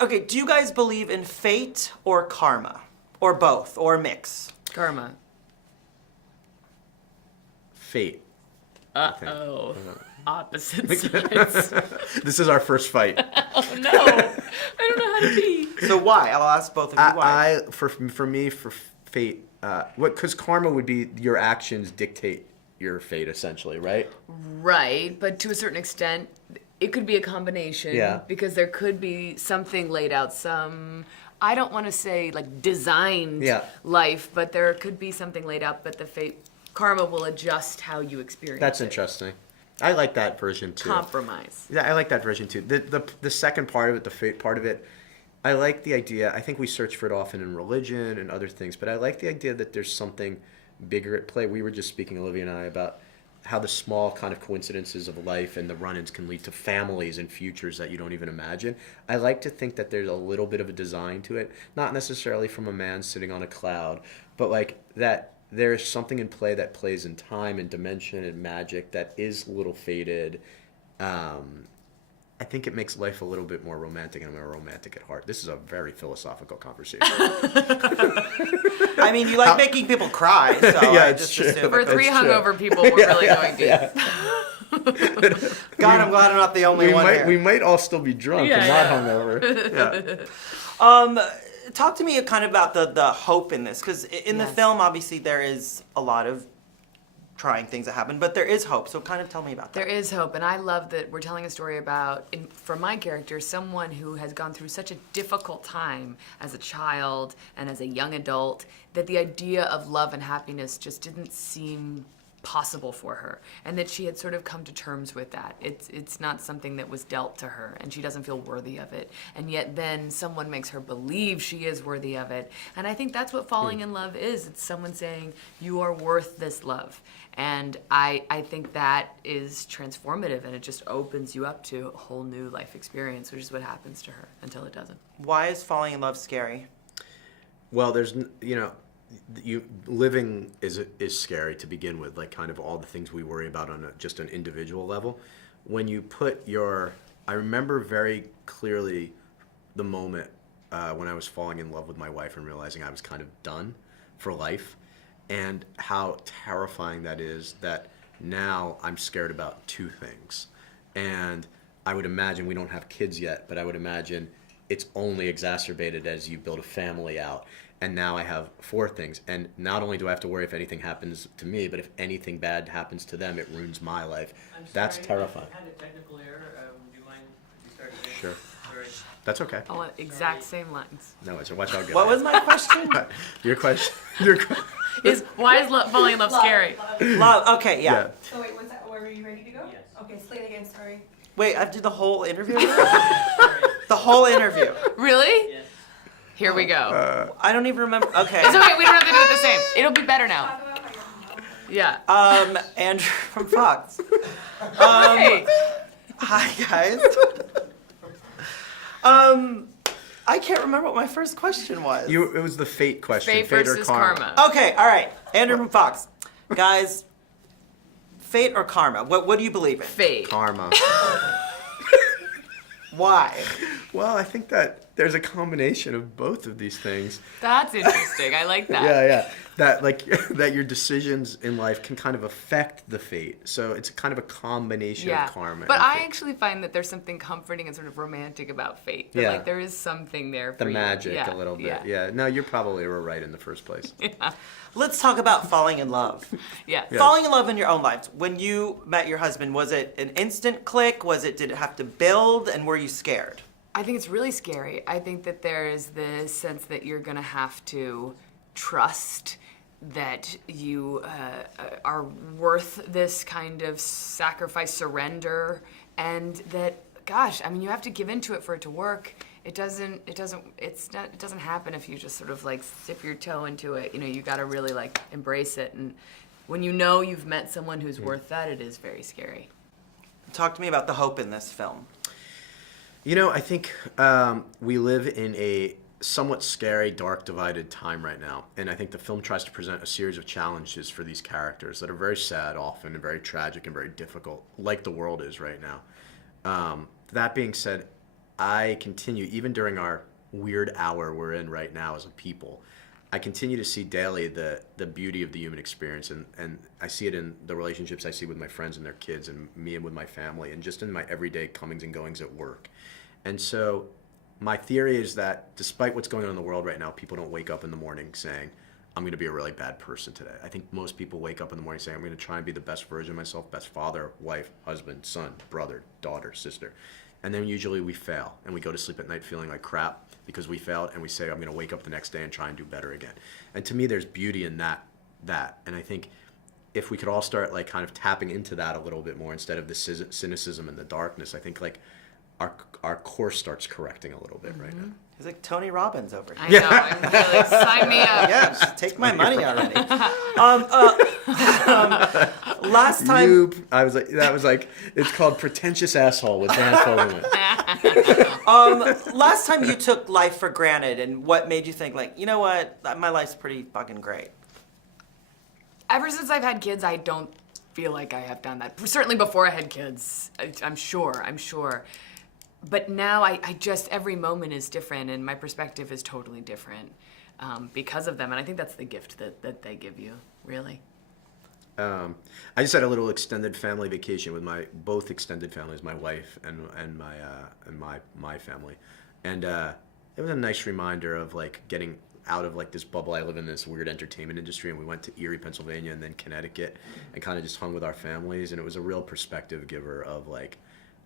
Okay, do you guys believe in fate or karma? Or both, or a mix? Karma. Fate. Uh-oh. Opposite sides. This is our first fight. Oh, no. I don't know how to be. So why? I'll ask both of you why. For me, for fate, because karma would be your actions dictate your fate, essentially, right? Right, but to a certain extent, it could be a combination. Yeah. Because there could be something laid out, I don't want to say like designed life, but there could be something laid out, but karma will adjust how you experience That's it. interesting. I like that version too. Compromise. Yeah, I like that version too. The second part of it, the fate part of it, I like the idea. I think we search for it often in religion and other things, but I like the idea that there's something bigger at play. We were just speaking, Olivia and I, about how the small kind of coincidences of life and the run-ins can lead to families and futures that you don't even imagine. I like to think that there's a little bit of a design to it, not necessarily from a man sitting on a cloud, but like that there's something in play that plays in time and dimension and magic that is a little faded. I think it makes life a little bit more romantic, and I'm a romantic at heart. This is a very philosophical conversation. I mean, you like making people cry, so Yeah, I it's just true. assume. For it three goes- hungover people, we're really going deep. Yeah. God, I'm glad I'm not the only one here. We might all still be drunk and not hungover. Yeah. Talk to me kind of about the hope in this, because in the film, obviously, there is a lot of trying things that happen, but there is hope. So kind of tell me about that. There is hope, and I love that we're telling a story about, for my character, someone who has gone through such a difficult time as a child and as a young adult that the idea of love and happiness just didn't seem possible for her, and that she had sort of come to terms with that. It's not something that was dealt to her, and she doesn't feel worthy of it, and yet then someone makes her believe she is worthy of it. And I think that's what falling in love is. It's someone saying, you are worth this love. And I think that is transformative, and it just opens you up to a whole new life experience, which is what happens to her until it doesn't. Why is falling in love scary? Well, there's, living is scary to begin with, like kind of all the things we worry about on just an individual level. When you I remember very clearly the moment when I was falling in love with my wife and realizing I was kind of done for life, and how terrifying that is, that now I'm scared about two things. And I would imagine, we don't have kids yet, but I would imagine it's only exacerbated as you build a family out. And now I have four things. And not only do I have to worry if anything happens to me, but if anything bad happens to them, it ruins my life. That's terrifying. I had a technical error. Would you mind if you start again? Sure. Sorry. That's okay. I want exact same lines. No, it's watch out. Good. What was my question? Your question? Why is falling in love scary? Love. Okay, yeah. So wait, what's that? Were you ready to go? Yes. Okay, say it again, sorry. Wait, I have to do the whole interview? Sorry. The whole interview. Really? Yes. Here we go. I don't even remember. Okay. It's okay, we don't have to do it the same. It'll be better now. Talk about how you're Yeah. Andrew from Fox. Hey. Hi, guys. I can't remember what my first question was. It was the fate question. Fate or versus karma. karma. Okay, all right. Andrew from Fox. Guys, fate or karma? What do you believe in? Fate. Karma. Why? Well, I think that there's a combination of both of these things. That's interesting. I like that. Yeah. That your decisions in life can kind of affect the fate. So it's kind of a combination of karma. But and I fate. actually find that there's something comforting and sort of romantic about fate. That, Yeah. like there is something there for The you. magic Yeah, a little bit. Yeah. Yeah. No, you probably were right in the first place. Yeah. Let's talk about falling in love. Yeah. Yeah. Falling in love in your own lives. When you met your husband, was it an instant click? Did it have to build? And were you scared? I think it's really scary. I think that there is this sense that you're going to have to trust that you are worth this kind of sacrifice, surrender, and that, gosh, I mean, you have to give into it for it to work. It doesn't happen if you just sort of like dip your toe into it. You got to really like embrace it. And when you know you've met someone who's worth that, it is very scary. Talk to me about the hope in this film. I think we live in a somewhat scary, dark, divided time right now. And I think the film tries to present a series of challenges for these characters that are very sad often and very tragic and very difficult, like the world is right now. That being said, I continue, even during our weird hour we're in right now as a people, I continue to see daily the beauty of the human experience, and I see it in the relationships I see with my friends and their kids, and me and with my family, and just in my everyday comings and goings at work. And so my theory is that despite what's going on in the world right now, people don't wake up in the morning saying, I'm going to be a really bad person today. I think most people wake up in the morning saying, I'm going to try and be the best version of myself, best father, wife, husband, son, brother, daughter, sister. And then usually we fail, and we go to sleep at night feeling like crap because we failed, and we say, I'm going to wake up the next day and try and do better again. And to me, there's beauty in that. And I think if we could all start like kind of tapping into that a little bit more instead of the cynicism and the darkness, I think like our course starts correcting a little bit right now. He's like Tony Robbins over here. I know. I'm really sign me up. Yeah, just take my money already. Last time, That was like, it's called Pretentious Asshole with Dan Fogelman. last time you took life for granted, and what made you think like, you know what, my life's pretty fucking great? Ever since I've had kids, I don't feel like I have done that. Certainly before I had kids, I'm sure. But now I just, every moment is different, and my perspective is totally different because of them. And I think that's the gift that they give you, really. I just had a little extended family vacation with both extended families, my wife and my family, and it was a nice reminder of like getting out of like this bubble. I live in this weird entertainment industry, and we went to Erie, Pennsylvania, and then Connecticut, and kind of just hung with our families, and it was a real perspective giver of like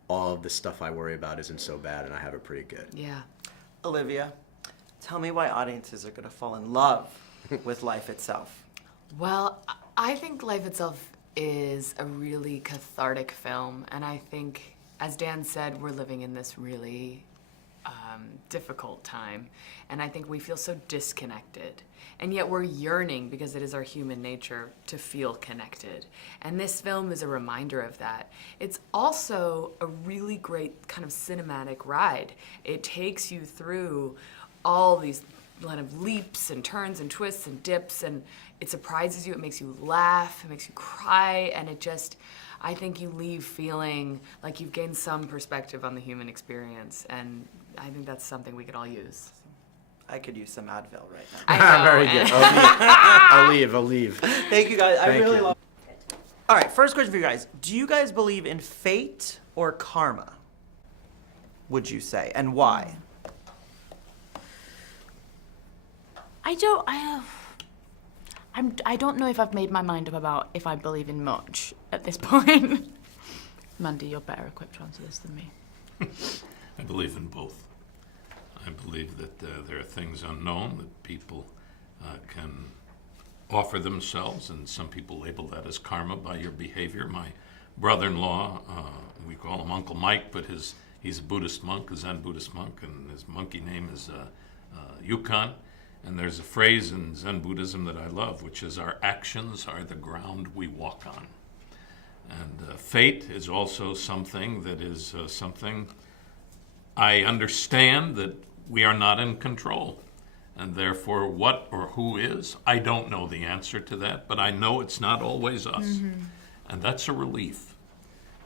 all of the stuff I worry about isn't so bad, and I have it pretty good. Yeah. Olivia, tell me why audiences are going to fall in love with life itself. Well, I think Life Itself is a really cathartic film, and I think, as Dan said, we're living in this really difficult time, and I think we feel so disconnected, and yet we're yearning, because it is our human nature, to feel connected, and this film is a reminder of that. It's also a really great kind of cinematic ride. It takes you through all these kind of leaps and turns and twists and dips, and it surprises you, it makes you laugh, it makes you cry, and it just, I think you leave feeling like you've gained some perspective on the human experience, and I think that's something we could all use. I could use some Advil right now. I know. Very good. I'll leave. Thank you guys. I Thank really you. love it. All right, first question for you guys. Do you guys believe in fate or karma? Would you say, and why? I don't know if I've made my mind up about if I believe in much at this point. Mandy, you're better equipped to answer this than me. I believe in both. I believe that there are things unknown that people can offer themselves, and some people label that as karma by your behavior. My brother-in-law, we call him Uncle Mike, but he's a Buddhist monk, a Zen Buddhist monk, and his monkey name is Yukon. And there's a phrase in Zen Buddhism that I love, which is, our actions are the ground we walk on. And fate is also something that is something I understand that we are not in control. And therefore, what or who is, I don't know the answer to that, but I know it's not always us. Mm-hmm. And that's a relief.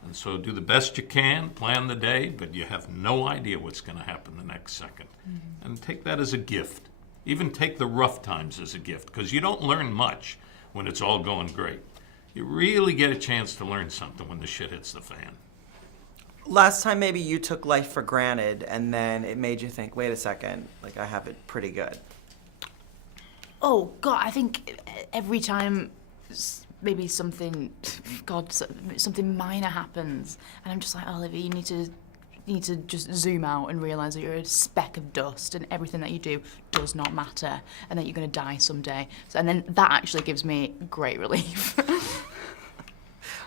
And so do the best you can, plan the day, but you have no idea what's going to happen the next second. Mm-hmm. And take that as a gift. Even take the rough times as a gift, because you don't learn much when it's all going great. You really get a chance to learn something when the shit hits the fan. Last time maybe you took life for granted, and then it made you think, wait a second, like I have it pretty good. Oh, God, I think every time maybe something minor happens, and I'm just like, Olivia, you need to just zoom out and realise that you're a speck of dust and everything that you do does not matter, and that you're going to die someday. And then that actually gives me great relief.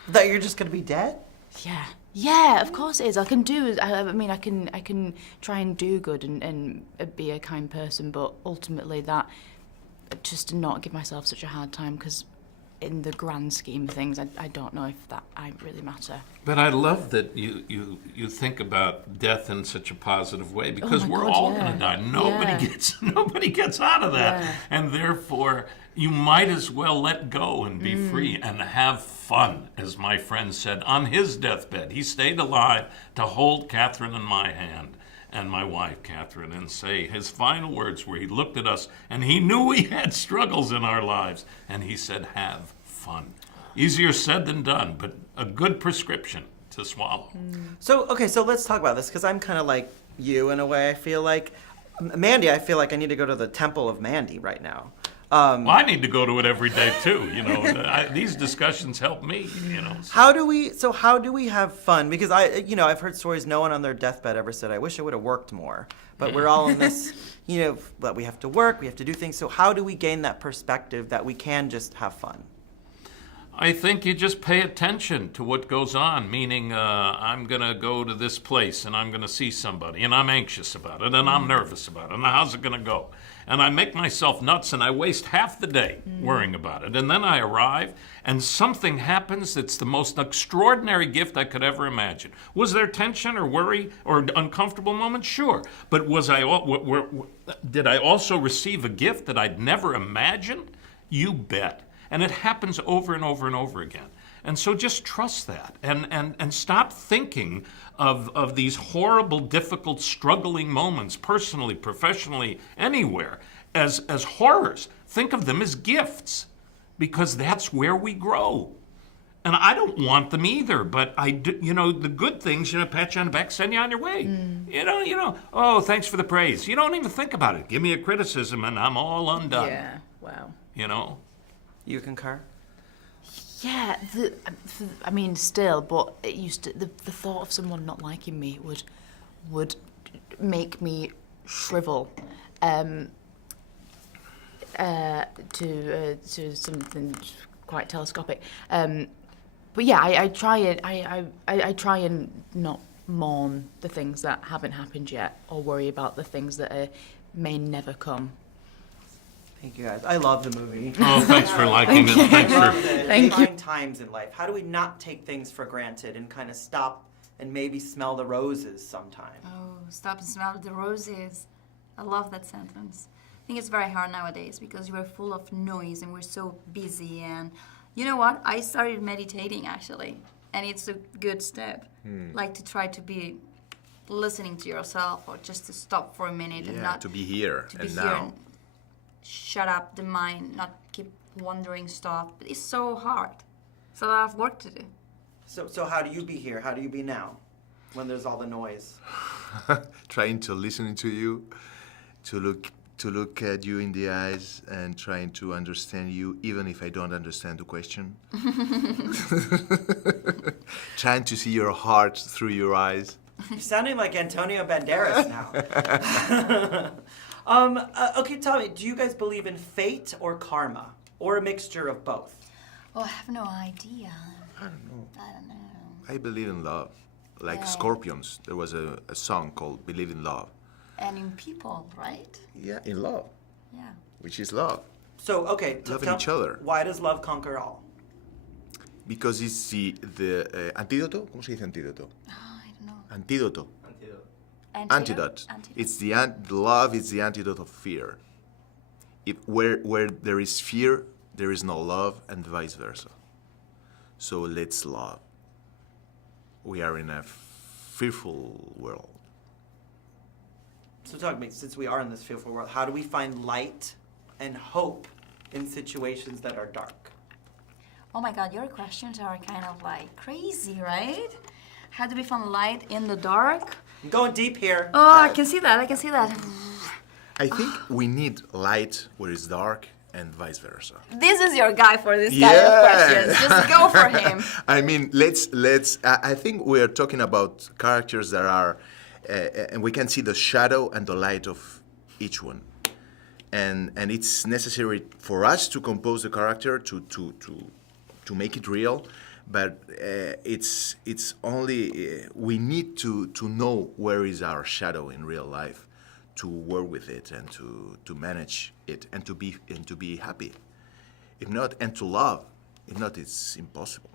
That you're just going to be dead? Yeah, of course it is. I can try and do good and be a kind person, but ultimately that, just to not give myself such a hard time, because in the grand scheme of things, I don't know if that I really matter. But I love that you think about death in such a positive way, because we're all going to die. Nobody gets out of that. Yeah. And therefore, you might as well let go and be free and have fun, as my friend said on his deathbed. He stayed alive to hold Catherine and my hand and my wife, Catherine, and say his final words where he looked at us and he knew we had struggles in our lives, and he said, "Have fun." Easier said than done, but a good prescription to swallow. So, okay, so let's talk about this, because I'm kind of like you in a way. I feel like, Mandy, I feel like I need to go to the Temple of Mandy right now. Well, I need to go to it every day too. These discussions help me. How do we have fun? Because I've heard stories no one on their deathbed ever said, "I wish I would have worked more." But we're all in this, but we have to work, we have to do things. So how do we gain that perspective that we can just have fun? I think you just pay attention to what goes on, meaning I'm going to go to this place and I'm going to see somebody and I'm anxious about it and I'm nervous about it and how's it going to go? And I make myself nuts and I waste half the day worrying about it. And then I arrive and something happens that's the most extraordinary gift I could ever imagine. Was there tension or worry or uncomfortable moments? Sure. But did I also receive a gift that I'd never imagined? You bet. And it happens over and over and over again. And so just trust that and stop thinking of these horrible, difficult, struggling moments, personally, professionally, anywhere, as horrors. Think of them as gifts, because that's where we grow. And I don't want them either, but I do, the good things, pat you on the back, send you on your way. Oh, thanks for the praise. You don't even think about it. Give me a criticism and I'm all undone. Yeah, wow. You concur? Yeah, I mean, still, but it used to, the thought of someone not liking me would make me shrivel to something quite telescopic. But yeah, I try and not mourn the things that haven't happened yet, or worry about the things that may never come. Thank you, guys. I love the movie. Oh, thanks for liking it. Thanks for... Thank you. Times in life. How do we not take things for granted and kind of stop and maybe smell the roses sometime? Oh, stop and smell the roses. I love that sentence. I think it's very hard nowadays because we're full of noise and we're so busy. And you know what? I started meditating actually, and it's a good step. Like to try to be listening to yourself, or just to stop for a minute and not to be here to be and here now. and shut up the mind, not keep wondering stuff. But it's so hard. It's a lot of work to do. So how do you be here? How do you be now when there's all the noise? Trying to listen to you, to look at you in the eyes and trying to understand you, even if I don't understand the question. Trying to see your heart through your eyes. You're sounding like Antonio Banderas now. Okay, tell me, do you guys believe in fate or karma? Or a mixture of both? Oh, I have no idea. I don't know. I don't know. I believe in love. Like Yeah. Scorpions, there was a song called Believe in Love. And in people, right? Yeah, in love, Yeah. which is love. So, okay. Loving each other. Why does love conquer all? Because it's the antídoto. ¿Cómo se dice antídoto? Oh, I don't know. Antídoto. Antidote. It's the love is the antidote of fear. Where there is fear, there is no love, and vice versa. So let's love. We are in a fearful world. So talk to me, since we are in this fearful world, how do we find light and hope in situations that are dark? Oh my God, your questions are kind of like crazy, right? How do we find light in the dark? I'm going deep here. Oh, I can see that. I can see that. I think we need light where it's dark and vice versa. This is your guy for this kind of questions. Just go for him. I mean, let's. I think we are talking about characters that are, and we can see the shadow and the light of each one, and it's necessary for us to compose the character to make it real. But it's only we need to know where is our shadow in real life, to work with it and to manage it and to be happy. If not, and to love. If not, it's impossible.